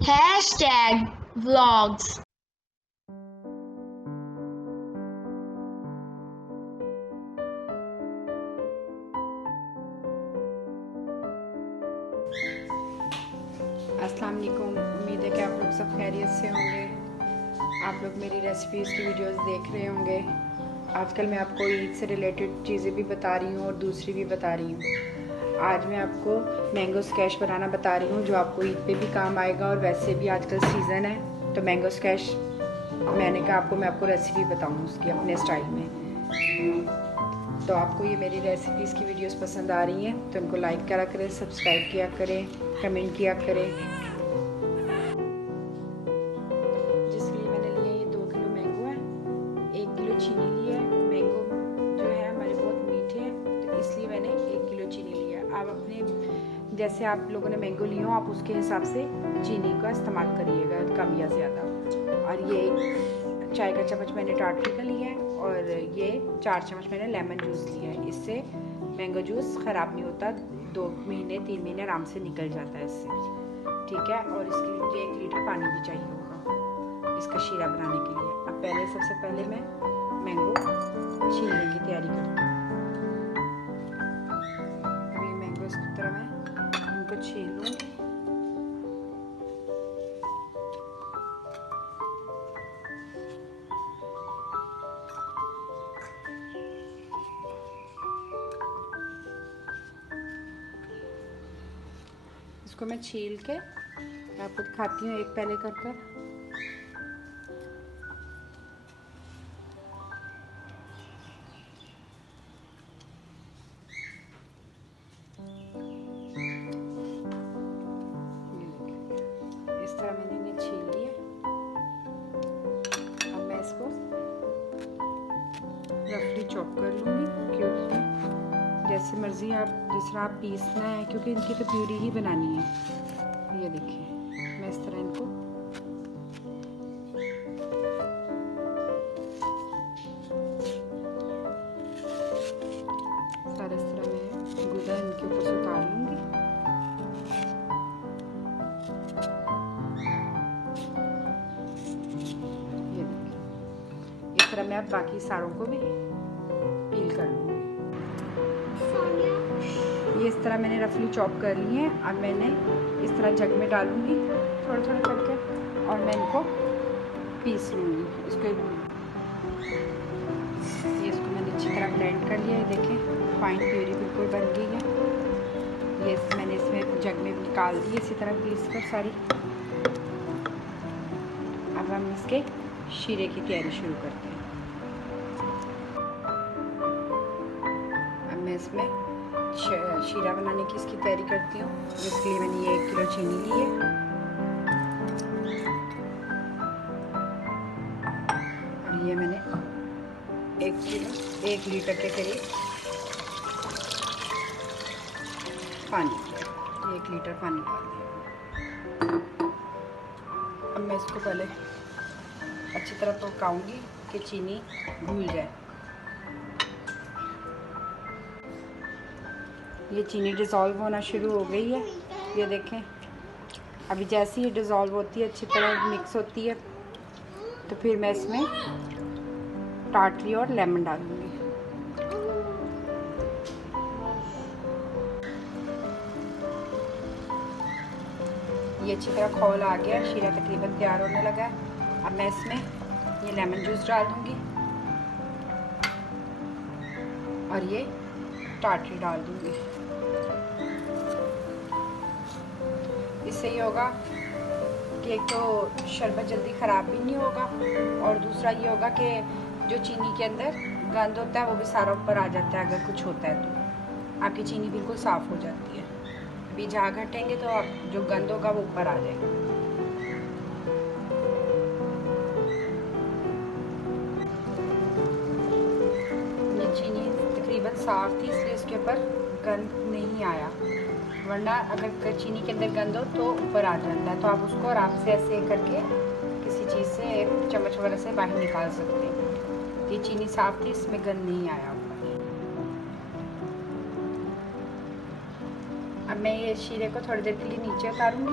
#vlogs. अस्सलाम वालेकुम। उम्मीद है कि आप लोग सब खैरियत से होंगे। आप लोग मेरी रेसिपीज़ की वीडियोस देख रहे होंगे। आजकल मैं आपको ईद से रिलेटेड चीज़ें भी बता रही हूँ और दूसरी भी बता रही हूँ। आज मैं आपको मैंगो स्क्वैश बनाना बता रही हूँ, जो आपको ईद पे भी काम आएगा और वैसे भी आजकल सीज़न है तो मैंगो स्क्वैश मैंने कहा मैं आपको रेसिपी बताऊँ उसकी अपने स्टाइल में। तो आपको ये मेरी रेसिपीज़ की वीडियोस पसंद आ रही हैं तो इनको लाइक करा करें, सब्सक्राइब किया करें, कमेंट किया करें। जिसके लिए मैंने लिए ये 2 किलो मैंगो है, 1 किलो चीनी ली है। मैंगो जो है हमारे बहुत मीठे हैं तो इसलिए मैंने 1 किलो चीनी लिया। आप अपने जैसे आप लोगों ने मैंगो लिए हो आप उसके हिसाब से चीनी का इस्तेमाल करिएगा, कम या ज़्यादा। और ये 1 चाय का चम्मच मैंने टाटरी का लिया है और ये 4 चम्मच मैंने लेमन जूस लिया है। इससे मैंगो जूस ख़राब नहीं होता, 2 महीने 3 महीने आराम से निकल जाता है इससे, ठीक है। और इसके लिए मुझे 1 लीटर पानी भी चाहिए होगा इसका शीरा बनाने के लिए। अब सबसे पहले मैं मैंगो छीलने की तैयारी करती हूँ। अब ये मैंगो इस तरह मैं इनको छील लूँगी। इसको मैं छील के मैं आपको दिखाती हूँ एक पहले कर कर। इस तरह मैंने इन्हें छील लिया। अब मैं इसको रफली चॉप कर लूँगी, क्योंकि जैसे मर्ज़ी आप जिस तरह आप पीसना है, क्योंकि इनकी तो प्यूरी ही बनानी है। ये देखिए मैं इस तरह इनको सारा इस तरह मैं गुदा इनके ऊपर से उतार लूँगी। ये देखिए इस तरह मैं अब बाकी सारों को भी पील कर लूँगी। ये इस तरह मैंने रफली चॉप कर लिए हैं। अब मैंने इस तरह जग में डालूँगी थोड़ा थोड़ा करके और मैं इनको पीस लूँगी। इसको मैंने अच्छी तरह ब्लेंड कर लिया है। देखें फाइन प्यूरी बिल्कुल बन गई है। ये मैंने इसमें जग में निकाल दी इसी तरह पीस कर सारी। अब हम इसके शीरे की तैयारी शुरू करते हैं। अब मैं इसमें शीरा बनाने की इसकी तैयारी करती हूँ, जिसके लिए मैंने ये 1 किलो चीनी ली है और ये मैंने 1 लीटर के करीब पानी लिया। 1 लीटर पानी डाल दिया। अब मैं इसको पहले अच्छी तरह पकाऊंगी कि चीनी घुल जाए। ये चीनी डिज़ोल्व होना शुरू हो गई है, ये देखें। अभी जैसे ही डिज़ोल्व होती है, अच्छी तरह मिक्स होती है, तो फिर मैं इसमें टाटरी और लेमन डालूंगी। ये अच्छी तरह खौल आ गया, शीरा तकरीबन तैयार होने लगा है। अब मैं इसमें ये लेमन जूस डाल दूंगी और ये टाटरी डाल दूंगी। इससे ये होगा कि एक तो शरबत जल्दी ख़राब भी नहीं होगा और दूसरा ये होगा कि जो चीनी के अंदर गंद होता है वो भी सारा ऊपर आ जाता है। अगर कुछ होता है तो आपकी चीनी बिल्कुल साफ़ हो जाती है। अभी जहाँ घटेंगे तो आप जो गंद होगा वो ऊपर आ जाएगा। ये चीनी तकरीबन साफ़ थी इसलिए इसके ऊपर गंद नहीं आया, वरना अगर चीनी के अंदर गंद हो तो ऊपर आ जाता है। तो आप उसको आराम से ऐसे करके किसी चीज़ से एक चम्मच वगैरह से बाहर निकाल सकते हैं। ये चीनी साफ़ थी, इसमें गंद नहीं आया ऊपर। अब मैं ये शीरे को थोड़ी देर के लिए नीचे उतारूंगी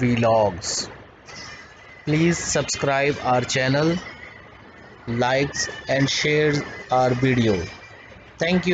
#vlogs. Please subscribe our channel, likes and share our video. Thank you.